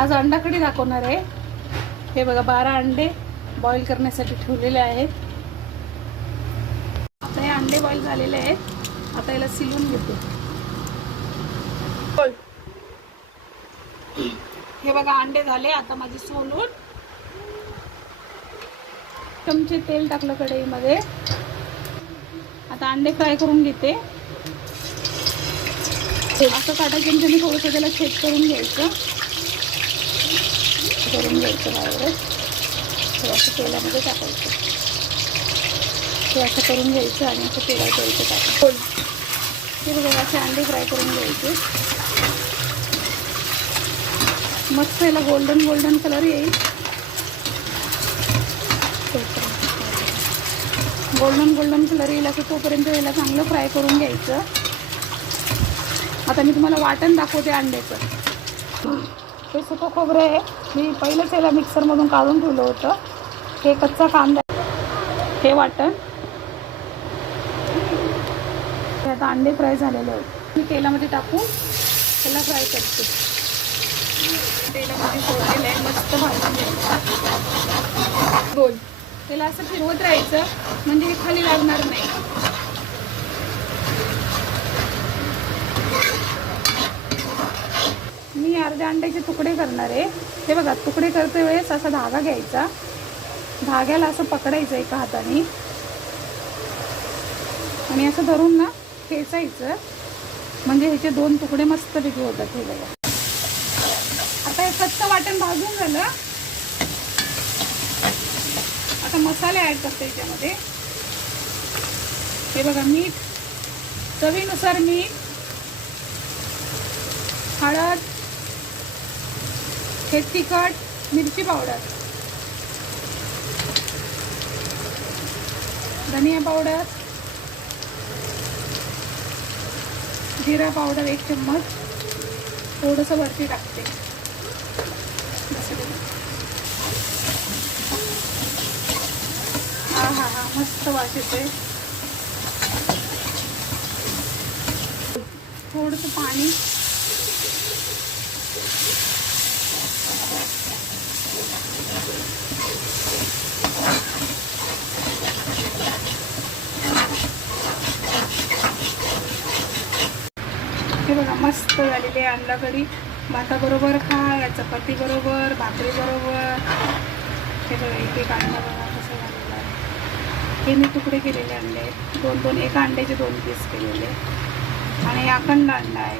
आज अंडा कढी दाखवणार आहे। हे बघा 12 अंडे बॉईल करण्यासाठी ठेवलेले आहेत। आता हे अंडे बॉईल झालेले आहेत। आता याला सिलून घेते। हे बघा अंडे झाले। आता माझी सोलून चमचे तेल टाकलं कढईमध्ये। आता अंडे फ्राय करून घेते। असं काटा चमच्याने थोडंसं त्याला शेक करून घ्यायचं बाहेर। हे असं तेलामध्ये टाकायचं। हे असं करून घ्यायचं आणि असं तेलात द्यायचं टाकायचं। हे बघा असे अंडे फ्राय करून घ्यायचे। मस्त याला गोल्डन गोल्डन कलर येईल। गोल्डन गोल्डन कलर येईल असं तोपर्यंत याला चांगलं फ्राय करून घ्यायचं। आता मी तुम्हाला वाटण दाखवते अंड्याचं। हे सुकं खोबरं आहे। मी पहिलंच याला मिक्सरमधून काढून ठेवलं होतं। हे कच्चा कांदा, हे वाटण। हे आता अंडे फ्राय झालेले आहेत। मी तेलामध्ये टाकून त्याला फ्राय करते। तेलामध्ये सोडलेलं आहे, मस्त भाजून घ्यायचं गोल। त्याला असं फिरवत राहायचं म्हणजे हे खाली लागणार नाही। मी अर्ध्या अंड्याचे तुकडे करणार आहे। हे बघा तुकडे करते वेळेस असा धागा घ्यायचा। धाग्याला असं पकडायचं एका हाताने आणि असं धरून ना खेचायचं म्हणजे ह्याचे 2 तुकडे मस्तपैकी होतात। हे बघा आता हे कच्चं वाटण भाजून झालं। आता मसाले ॲड करते याच्यामध्ये। हे बघा मीठ, चवीनुसार मीठ, हळद, हे तिखट, मिरची पावडर, धनिया पावडर, जिरा पावडर 1 चम्मच, थोडंसं वरती टाकते। हा मस्त वास येतोय। थोडंसं पाणी, हे बघा मस्त झालेली अंडा कढी। भाताबरोबर खा, या चपाती बरोबर, भाकरी बरोबर। हे बघा एक अंडा बघा कसं झालेलं आहे। हे मी तुकडे केलेले अंडे आहेत। 2-2 एका अंड्याचे 2 पीस केलेले आणि अखंड अंडा आहे।